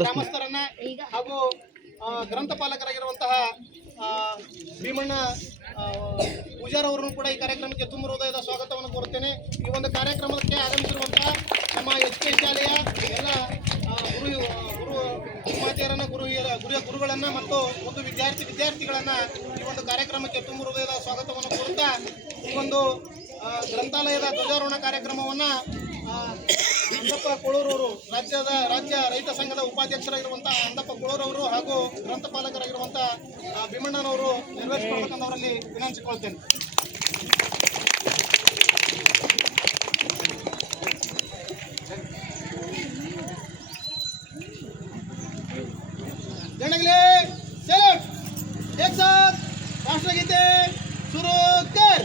ಗ್ರಾಮಸ್ಥರನ್ನ ಹಾಗೂ ಗ್ರಂಥಪಾಲಕರಾಗಿರುವಂತಹ ಭೀಮಣ್ಣ ಆ, ಪೂಜಾರ್ ಅವರನ್ನು ಕೂಡ ಈ ಕಾರ್ಯಕ್ರಮಕ್ಕೆ ತುಂಬ ಹೃದಯದ ಸ್ವಾಗತವನ್ನು ಕೋರುತ್ತೇನೆ. ಈ ಒಂದು ಕಾರ್ಯಕ್ರಮಕ್ಕೆ ಆಗಮಿಸಿರುವಂತಹ ನಮ್ಮ ಎಚ್ ಕೆ ಶಾಲೆಯ ಎಲ್ಲ ಗುರು ಗುರು ಮಾತೆಯರನ್ನ ಗುರು ಗುರಿಯ ಗುರು ಗುರುಗಳನ್ನ ಮತ್ತು ಒಂದು ವಿದ್ಯಾರ್ಥಿ ವಿದ್ಯಾರ್ಥಿಗಳನ್ನು ಈ ಒಂದು ಕಾರ್ಯಕ್ರಮಕ್ಕೆ ತುಂಬ ಹೃದಯದ ಸ್ವಾಗತವನ್ನು ಕೋರುತ್ತಾ ಈ ಒಂದು ಗ್ರಂಥಾಲಯದ ಧ್ವಜಾರೋಹಣ ಕಾರ್ಯಕ್ರಮವನ್ನ ಅಂದಪ್ಪ ಕೊಳೂರವರು ರಾಜ್ಯದ ರಾಜ್ಯ ರೈತ ಸಂಘದ ಉಪಾಧ್ಯಕ್ಷರಾಗಿರುವಂತಹ ಅಂದಪ್ಪ ಕೊಳೂರವರು ಹಾಗೂ ಗ್ರಂಥಪಾಲಕರಾಗಿರುವಂತಹ ಆ, ಭೀಮಣ್ಣನವರು ನೆರವೇರಿಸಿಕೊಳ್ಬೇಕಂತ ಅವರಲ್ಲಿ ವಿನಂತಿಸಿಕೊಳ್ತೇನೆ ಜನಗಳೇ ಸೆಲೆಕ್ಟ್ एक साथ राष्ट्रगीते सुरू कर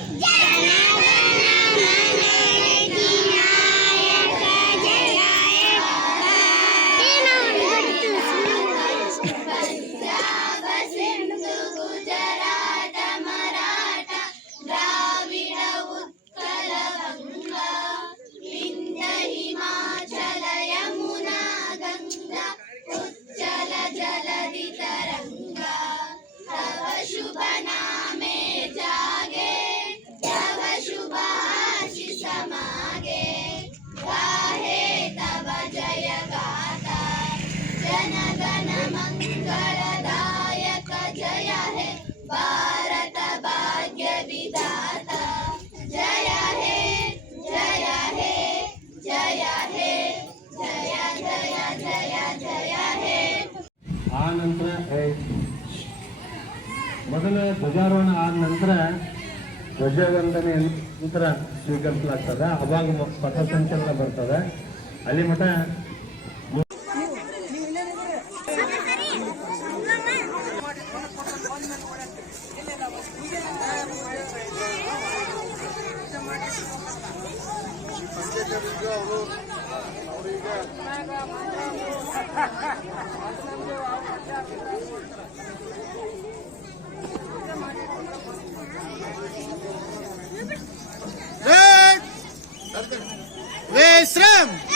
ಆ ನಂತರ ಧ್ವಜಾರೋಹಣ ಆದ ನಂತರ ಧ್ವಜವಂದನೆ ನಂತರ ಸ್ವೀಕರಿಸಲಾಗ್ತದೆ. ಅವಾಗ ಪಥಸಂಚಲನ ಬರ್ತದೆ. ಅಲ್ಲಿ ಮಠ Red! Red Sram!